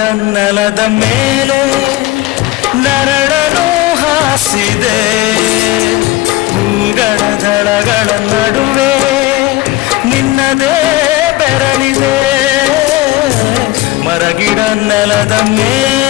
ನೆಲದ ಮೇಲೆ ನರಳನು ಹಾಸಿದೆ. ಹೂಗಳ ನಡುವೆ ನಿನ್ನದೇ ಬೆರಳಿದೆ. ಮರಗಿಡ ಮೇಲೆ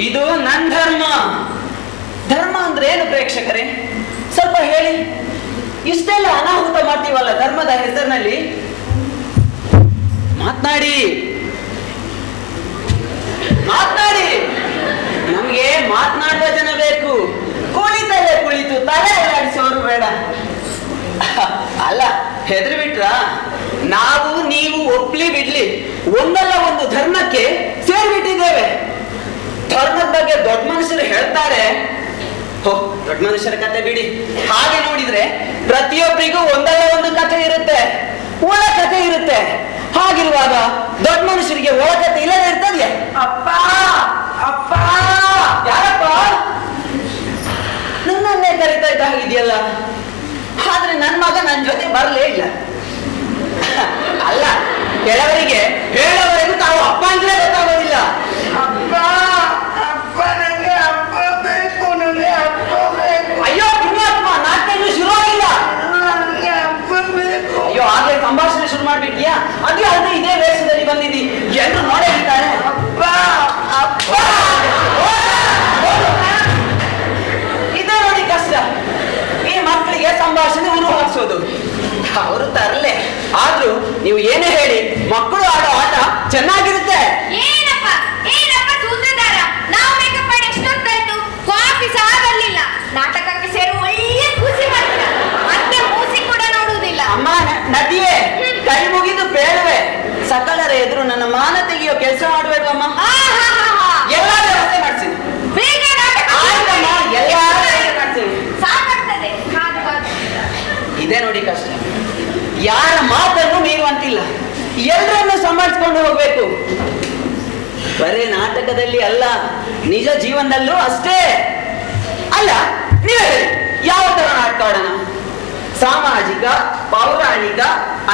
ಇದು ನನ್ ಧರ್ಮ. ಧರ್ಮ ಅಂದ್ರೆ ಏನು ಪ್ರೇಕ್ಷಕರೇ? ಸ್ವಲ್ಪ ಹೇಳಿ. ಇಷ್ಟೆಲ್ಲ ಅನಾಹುತ ಮಾಡ್ತೀವಲ್ಲ ಧರ್ಮದ ಹೆಸರಿನಲ್ಲಿ? ಮಾತನಾಡಿ. ಮಾತನಾಡಿ. ನಮ್ಗೆ ಮಾತನಾಡುವ ಜನ ಬೇಕು. ಕುಳಿತಲ್ಲೇ ಕುಳಿತು ತಲೆ ಓಡಾಡಿಸೋರು ಬೇಡ. ಅಲ್ಲ ಹೆದರಿ ಬಿಟ್ರ ನಾವು, ನೀವು ಒಪ್ಲಿ ಬಿಡ್ಲಿ. ಒಂದಲ್ಲ ಒಂದು ಧರ್ಮಕ್ಕೆ ಸೇರ್ಬಿಟ್ಟಿದ್ದೇವೆ. ಧರ್ಮದ ಬಗ್ಗೆ ದೊಡ್ಡ ಮನುಷ್ಯರು ಹೇಳ್ತಾರೆ. ಹೋ ದೊಡ್ಡ ಮನುಷ್ಯರ ಕತೆ ಬಿಡಿ. ಹಾಗೆ ನೋಡಿದ್ರೆ ಪ್ರತಿಯೊಬ್ಬರಿಗೂ ಒಂದಲ್ಲ ಒಂದು ಕಥೆ ಇರುತ್ತೆ. ಒಳ ಕಥೆ ಇರುತ್ತೆ. ಹಾಗಿರುವಾಗ ದೊಡ್ಡ ಮನುಷ್ಯರಿಗೆ ಒಳ ಕಥೆ ಇಲ್ಲದೆ ಇರ್ತದೆ ಅಪ್ಪ ಅಪ್ಪ. ಯಾರಪ್ಪ? ನನ್ನನ್ನೇ ಕರಿತಾ ಇದ್ದ ಹಾಗಿದೆಯಲ್ಲ. ಆದ್ರೆ ನನ್ ಮಗ ನನ್ನ ಜೊತೆ ಬರಲೇ ಇಲ್ಲ. ಅಲ್ಲ ಕೆಲವರಿಗೆ ಹೇಳೋವರೆಗೂ ತಾವು ಅಪ್ಪ ಅಂದ್ರೆ ಗೊತ್ತಾಗೋದಿಲ್ಲ ಅಪ್ಪ ಅಪ್ಪ ನಂಗೆ ಅಪ್ಪ ಬೇಕು ನನಗೆ ಅಪ್ಪ ಬೇಕು ಅಯ್ಯೋ ಪುಣ್ಯಾತ್ಮ ನಾಟ್ಯ ಇನ್ನೂ ಶುರು ಆಗಿಲ್ಲ ನನಗೆ ಅಪ್ಪ ಬೇಕು ಅಯ್ಯೋ ಆಗ್ಲೇ ಮಾಡ್ಬಿಟ್ಟಿಯಾ ಅದೇ ಅದೇ ಇದೇ ವೇಷದಲ್ಲಿ ಬಂದಿದ್ದಿ ಎಲ್ಲರೂ ನೋಡೇ ಅಪ್ಪ ಇದೇ ನೋಡಿ ಕಷ್ಟ. ಈ ಮಕ್ಕಳಿಗೆ ಸಂಭಾಷಣೆ ಉರು ಹಾಕ್ಸೋದು. ಅವರು ತರಲೆ. ಆದ್ರೂ ನೀವು ಏನೇ ಹೇಳಿ ಮಕ್ಕಳು ಆಡೋ ಆಟ ಚೆನ್ನಾಗಿರುತ್ತೆ. ನಾಟಕಕ್ಕೆ ಸೇರಿ ಒಳ್ಳೆ ಖುಷಿ ಮಾಡ್ತೀರ. ಮತ್ತೆ ಮೂಸಿ ಕೂಡ ನೋಡುವುದಿಲ್ಲ. ಅಮ್ಮ ನದಿಯೇ. ಕೈ ಮುಗಿದು ಬೇಡವೆ. ಸಕಲರ ಎದುರು ನನ್ನ ಮಾನ ತೆಗೆಯೋ ಕೆಲಸ ಮಾಡಬೇಕಮ್ಮ. ಎಲ್ಲ ವ್ಯವಸ್ಥೆ ಮಾಡ್ತೀನಿ. ಇದೇ ನೋಡಿ ಕಷ್ಟ. ಯಾರ ಮಾತನ್ನು ಮೀರುವಂತಿಲ್ಲ. ಎಲ್ಲರನ್ನು ಸಂಭಾಳಿಸ್ಕೊಂಡು ಹೋಗ್ಬೇಕು. ಬರೇ ನಾಟಕದಲ್ಲಿ ಅಲ್ಲ ನಿಜ ಜೀವನದಲ್ಲೂ ಅಷ್ಟೇ. ಅಲ್ಲ ನೀವೇ ಯಾವ ತರ ನಾಟಕ ಆಡೋಣ? ಸಾಮಾಜಿಕ, ಪೌರಾಣಿಕ,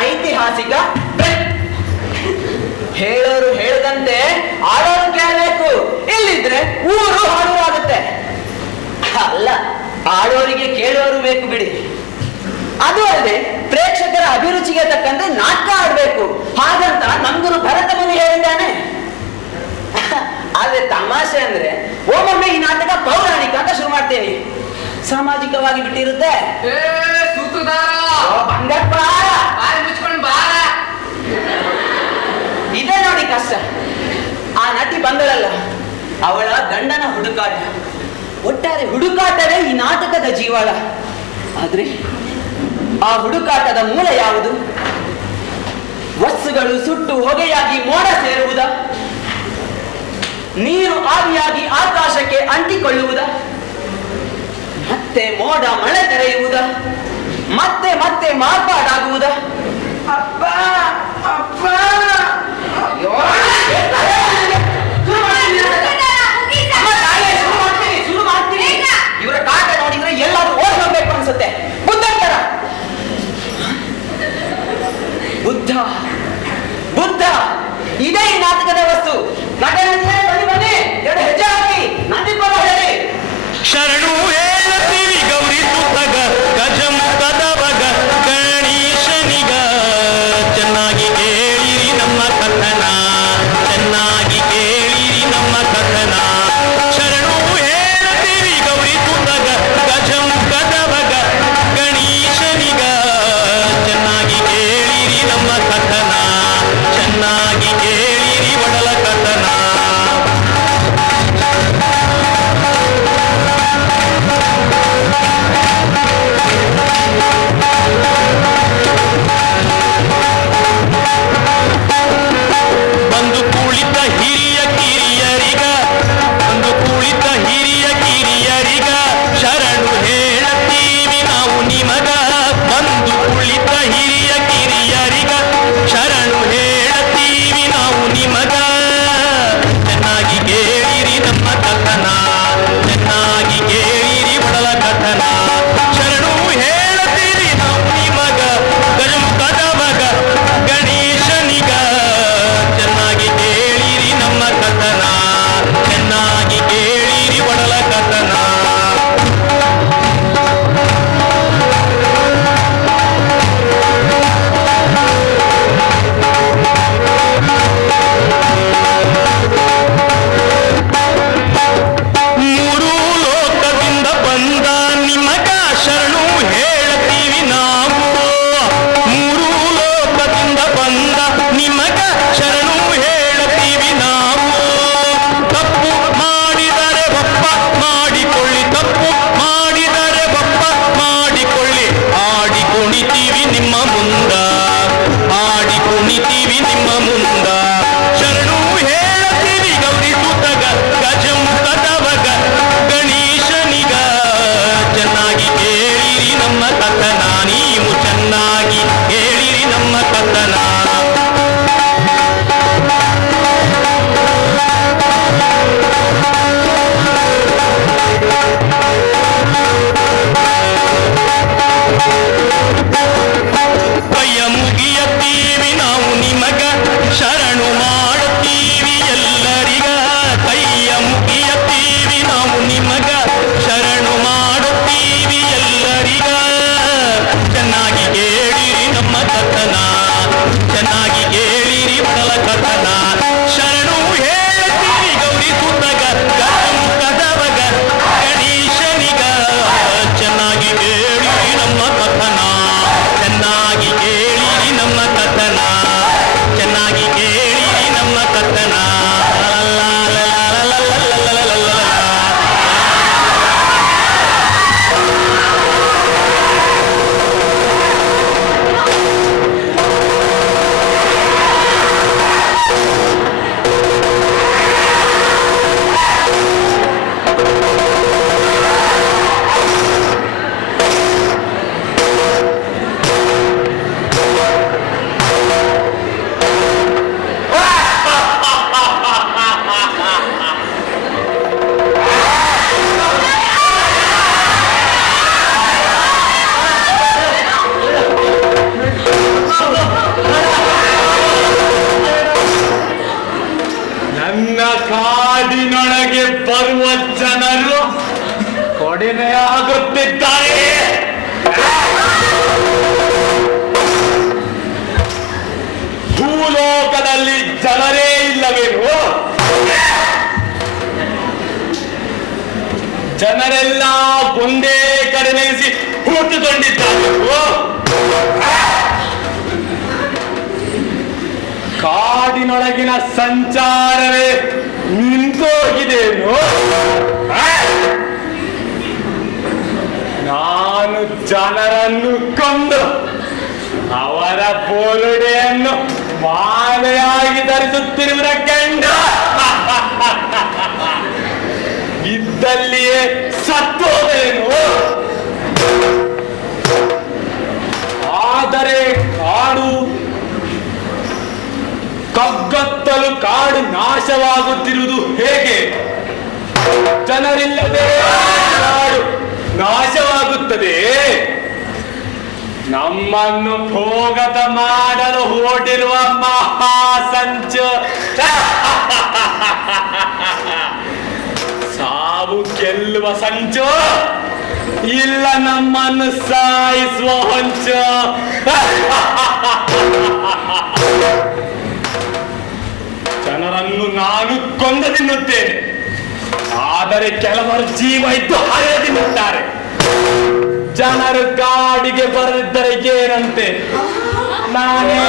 ಐತಿಹಾಸಿಕ ಹೇಳೋರು ಹೇಳದಂತೆ ಆಡೋರು ಕೇಳಬೇಕು ಇಲ್ಲಿದ್ರೆ ಊರು ಹಾಡು ಆಗುತ್ತೆ. ಅಲ್ಲ ಆಡೋರಿಗೆ ಕೇಳೋರು ಬೇಕು ಬಿಡಿ. ಅದು ಅಲ್ಲದೆ ಪ್ರೇಕ್ಷಕರ ಅಭಿರುಚಿಗೆ ತಕ್ಕಂತೆ ನಾಟಕ ಆಡ್ಬೇಕು. ಹಾಗಂತ ನಮ್ಗುರು ಭರತ ಮುನಿ ಹೇಳಿದ್ದಾನೆ. ಆದ್ರೆ ತಮಾಷೆ ಅಂದ್ರೆ ಒಮ್ಮೊಮ್ಮೆ ಈ ನಾಟಕ ಪೌರಾಣಿಕ ಅಂತ ಶುರು ಮಾಡ್ತೇನೆ. ಸಾಮಾಜಿಕವಾಗಿ ಬಿಟ್ಟಿರುತ್ತೆ. ಇದೇ ನೋಡಿ ಕಷ್ಟ. ಆ ನಟಿ ಬಂದಳಲ್ಲ ಅವಳ ಗಂಡನ ಹುಡುಕಾಟ. ಒಟ್ಟಾರೆ ಹುಡುಕಾಟವೇ ಈ ನಾಟಕದ ಜೀವಾಳ. ಆದ್ರೆ ಆ ಹುಡುಕಾಟದ ಮೂಲ ಯಾವುದು? ವಸ್ತುಗಳು ಸುಟ್ಟು ಹೊಗೆಯಾಗಿ ಮೋಡ ಸೇರುವುದ? ನೀರು ಆವಿಯಾಗಿ ಆಕಾಶಕ್ಕೆ ಅಂಟಿಕೊಳ್ಳುವುದ? ಮತ್ತೆ ಮೋಡ ಮಳೆ ತೆರೆಯುವುದ? ಮತ್ತೆ ಮತ್ತೆ ಮಾರ್ಪಾಡಾಗುವುದ? ಅಪ್ಪ ಅಪ್ಪ. ಇವರ ಕಾಟ ನೋಡಿದ್ರೆ ಎಲ್ಲಾದ್ರೂ ಓಡ್ ಹೋಗ್ಬೇಕು ಅನ್ಸುತ್ತೆ ಬುದ್ಧಂತರ ಬುದ್ಧ. ಬುದ್ಧ. ಇದೇ ನಾಟಕದ ವಸ್ತು. ನಗರ ಬನ್ನಿ ಬನ್ನಿ. ಎರಡು ಹೆಜ್ಜೆ ಹಾಕಿ. ಹೇಳಿ. ಶರಣು ಹುಟ್ಟುಕೊಂಡಿದ್ದಾನೆ ಕಾಡಿನೊಳಗಿನ ಸಂಚಾರವೇ ನಿಂತೋಗಿದೇನು ನಾನು ಜನರನ್ನು ಕೊಂದು ಅವರ ಬೋರುಡೆಯನ್ನು ಮಾಲೆಯಾಗಿ ಧರಿಸುತ್ತಿರುವುದ ಕಂಡ ಇದ್ದಲ್ಲಿಯೇ ಸತ್ತೋದೇನು? ಆದರೆ ಕಾಡು ಕಗ್ಗತ್ತಲು ಕಾಡು ನಾಶವಾಗುತ್ತಿರುವುದು ಹೇಗೆ? ಜನರಿಲ್ಲದೆ ಕಾಡು ನಾಶವಾಗುತ್ತದೆ. ನಮ್ಮನ್ನು ಭೋಗತ ಮಾಡಲು ಹೊರಟಿರುವ ಮಹಾಸಂಚು. ಸಾವು ಗೆಲ್ಲುವ ಸಂಚು. ಇಲ್ಲ ನಮ್ಮನ್ನು ಸಾಯಿಸುವ ಹೊಂಚ. ಜನರನ್ನು ನಾನು ಕೊಂದ ತಿನ್ನುತ್ತೇನೆ. ಆದರೆ ಕೆಲವರು ಜೀವ ಇದ್ದು ಹಾಗೆ ತಿನ್ನುತ್ತಾರೆ. ಜನರು ಕಾಡಿಗೆ ಬರದಿದ್ದರೆ ಏನಂತೆ? ನಾನೇ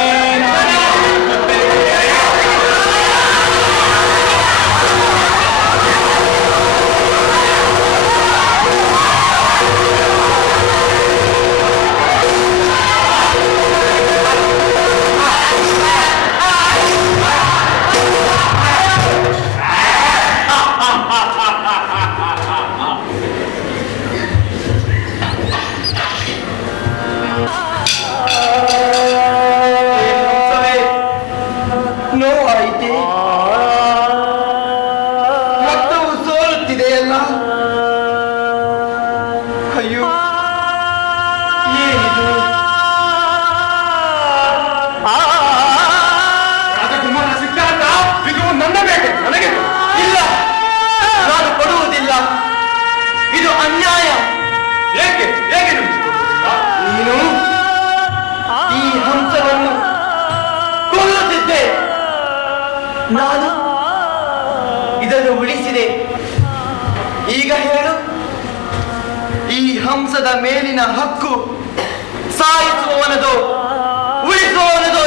ಈಗ ಹೇಳು. ಈ ಹಂಸದ ಮೇಲಿನ ಹಕ್ಕು ಸಾಯಿಸುವವನದು ಉಳಿಸುವವನದೋ.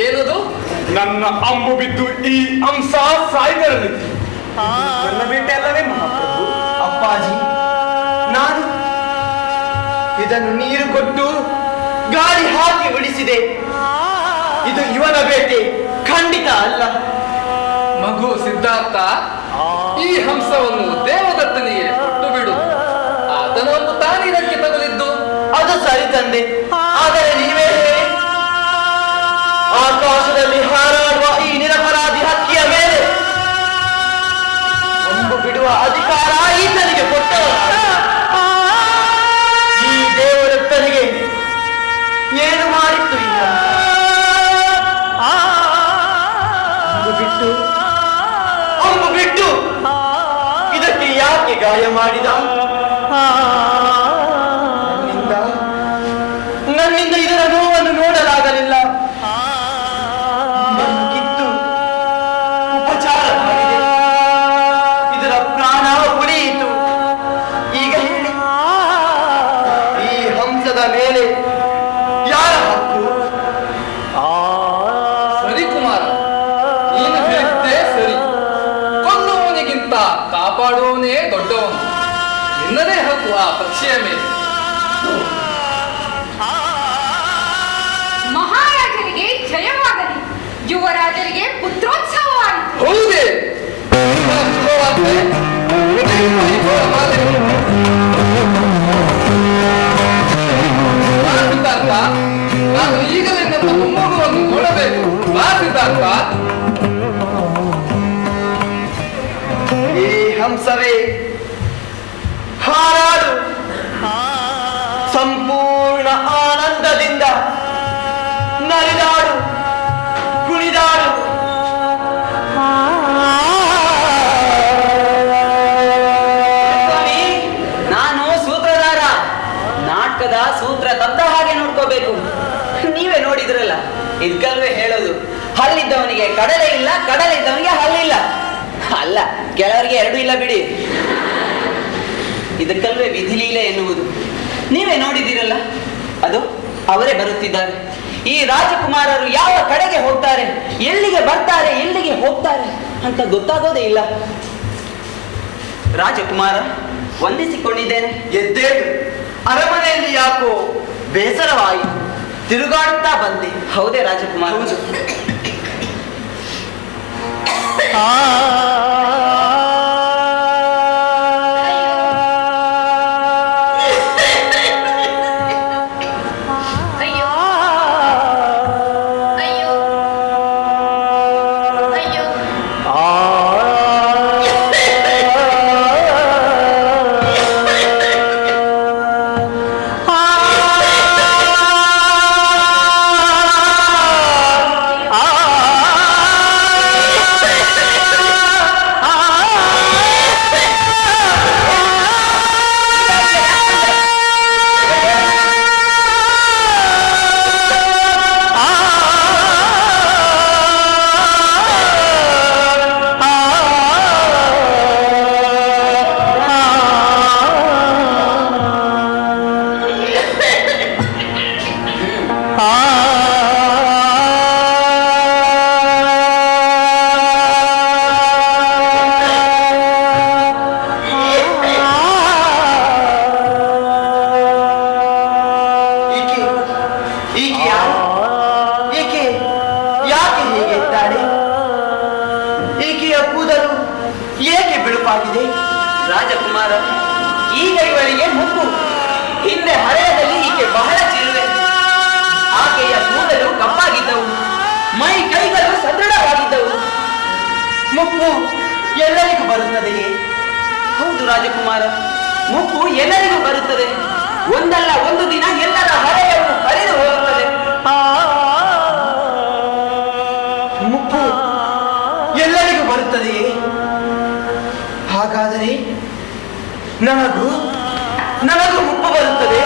ಏನದು ನನ್ನ ಅಂಬು ಬಿದ್ದು ಈ ಅಂಶ ಸಾಯ್ದರಲ್ಲಿ ನನ್ನ ಮಹಾಪ್ರಭು? ಅಪ್ಪಾಜಿ ನಾನು ಇದನ್ನು ನೀರು ಕೊಟ್ಟು ಗಾಳಿ ಹಾಕಿ ಉಳಿಸಿದೆ. ಇದು ಇವನ ಬೇಟೆ. ಖಂಡಿತ ಅಲ್ಲ. ಮಗು ಸಿದ್ಧಾರ್ಥ ಈ ಹಂಸವನ್ನು ದೇವದತ್ತನಿಗೆ ಕೊಟ್ಟು ಬಿಡು. ಆತನ ಒಂದು ತಾನಿರಕ್ಕೆ ತಗಲಿದ್ದು. ಅದು ಸರಿ ತಂದೆ. ಆಕಾಶದಲ್ಲಿ ವಿಹಾರಾಡುವ ಈ ನಿರಪರಾಧಿ ಹತ್ಯೆಯ ಮೇಲೆ ಬಿಡುವ ಅಧಿಕಾರ ಈತನಿಗೆ ಕೊಟ್ಟ ನಾನು ಈಗಲೇ ನನ್ನ ಮೊಮ್ಮಗುವನ್ನು ಸಿದ್ಧಾರ್ಥ ಹಂಸವೇ ಹಾರಾಡು. ಸಂಪೂರ್ಣ ಆನಂದದಿಂದ ನಲಿದಾಡು ಸೂತ್ರ ತಂದ ಹಾಗೆ ನೋಡ್ಕೋಬೇಕು. ನೀವೇ ನೋಡಿದ್ರಲ್ಲ, ಇದ್ಕಲ್ವೇ ಹೇಳೋದು. ಹಲ್ಲಿದ್ದವನಿಗೆ ಕಡಲೆ ಇಲ್ಲ ಕಡಲೆ ಇದ್ದವನಿಗೆ ಹಲ್ಲಿಲ್ಲ. ಅಲ್ಲ, ಕೆಲವರಿಗೆ ಎರಡೂ ಇಲ್ಲ ಬಿಡಿ. ಇದಕ್ಕಲ್ವೇ ವಿಧಿಲೀಲೆ ಎನ್ನುವುದು. ನೀವೇ ನೋಡಿದಿರಲ್ಲ ಅದು ಅವರೇ ಬರುತ್ತಿದ್ದಾರೆ. ಈ ರಾಜಕುಮಾರರು ಯಾವ ಕಡೆಗೆ ಹೋಗ್ತಾರೆ, ಎಲ್ಲಿಗೆ ಬರ್ತಾರೆ, ಎಲ್ಲಿಗೆ ಹೋಗ್ತಾರೆ ಅಂತ ಗೊತ್ತಾಗೋದೇ ಇಲ್ಲ. ರಾಜಕುಮಾರ, ವಂದಿಸಿಕೊಂಡಿದ್ದೇನೆ. ಎದ್ದೇಳು ಅರಮನೆಯಲ್ಲಿ ಯಾಕೋ ಬೇಸರವಾಯಿತು ತಿರುಗಾಡುತ್ತಾ ಬಂದೆ. ಹೌದೇ ರಾಜಕುಮಾರ್. ಅಯ್ಯೋ था ಒಂದಲ್ಲ, ಒಂದು ದಿನ ಎಲ್ಲರ ಹರೆಯವು ಹರಿದು ಹೋಗುತ್ತದೆ. ಮುಪ್ಪು ಎಲ್ಲರಿಗೂ ಬರುತ್ತದೆಯೇ? ಹಾಗಾದರೆ ನನಗೂ ನನಗೂ ಮುಪ್ಪು ಬರುತ್ತದೆ.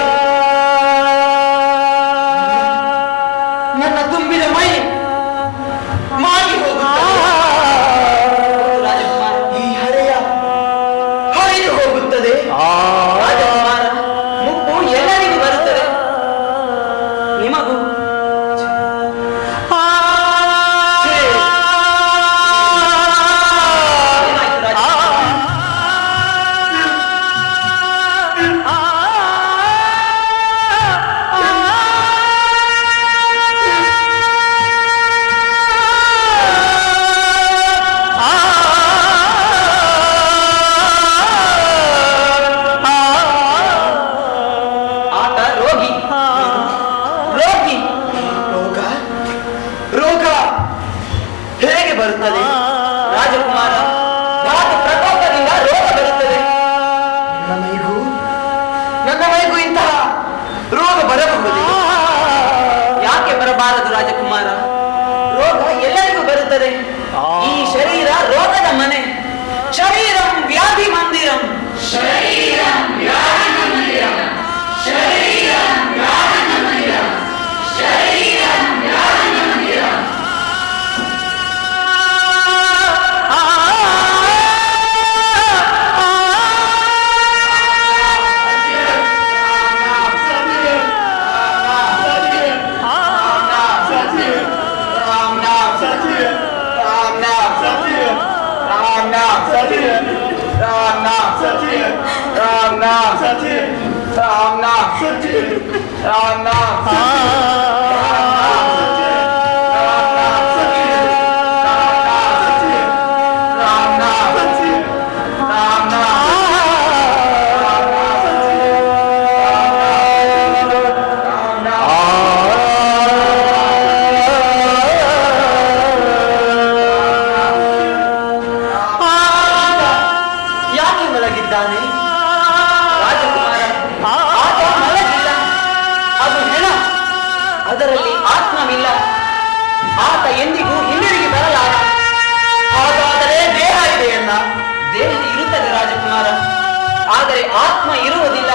ರಾಜಕುಮಾರ ಆದರೆ ಆತ್ಮ ಇರುವುದಿಲ್ಲ.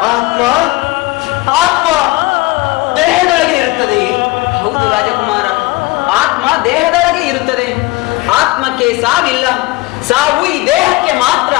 ಆತ್ಮ? ಆತ್ಮ ದೇಹದೊಳಗೆ ಇರುತ್ತದೆ. ಹೌದು ರಾಜಕುಮಾರ ಆತ್ಮ ದೇಹದೊಳಗೆ ಇರುತ್ತದೆ. ಆತ್ಮಕ್ಕೆ ಸಾವಿಲ್ಲ. ಸಾವು ಈ ದೇಹಕ್ಕೆ ಮಾತ್ರ.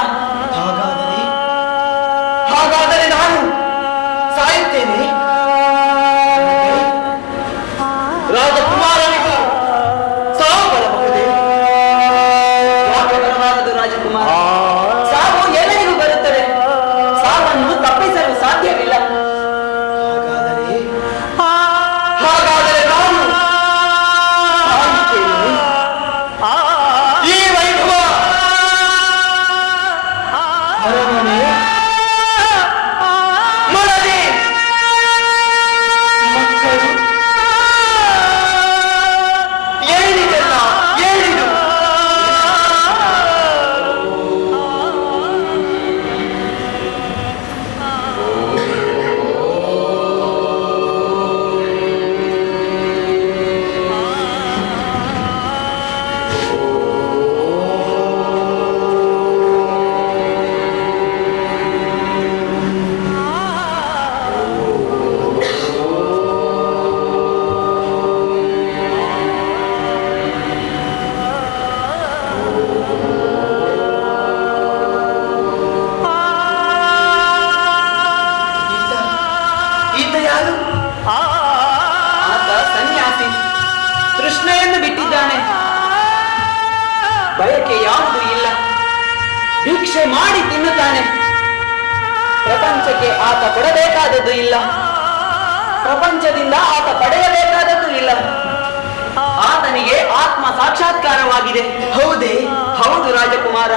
ಹೌದೇ? ಹೌದು ರಾಜಕುಮಾರ.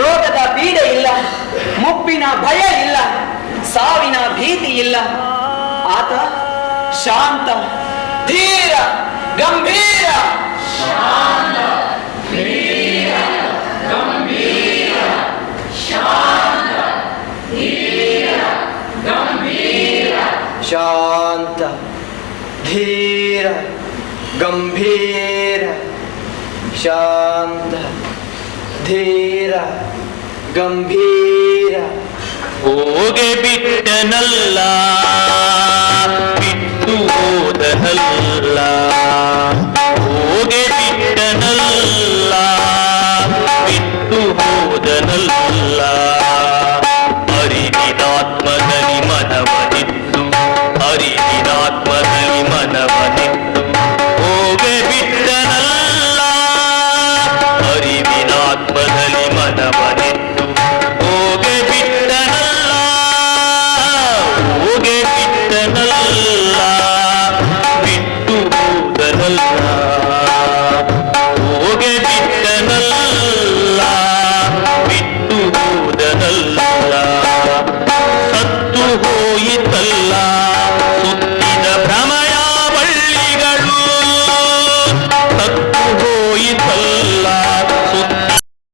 ರೋಗದ ಪೀಡೆ ಇಲ್ಲ, ಮುಪ್ಪಿನ ಭಯ ಇಲ್ಲ, ಸಾವಿನ ಭೀತಿ ಇಲ್ಲ. ಆತ ಶಾಂತ, ಧೀರ, ಗಂಭೀರ. ಶಾಂತ ಶಾಂತ ಧೀರ ಗಂಭೀರ ಹೋಗೆ ಬಿಟ್ಟನಲ್ಲ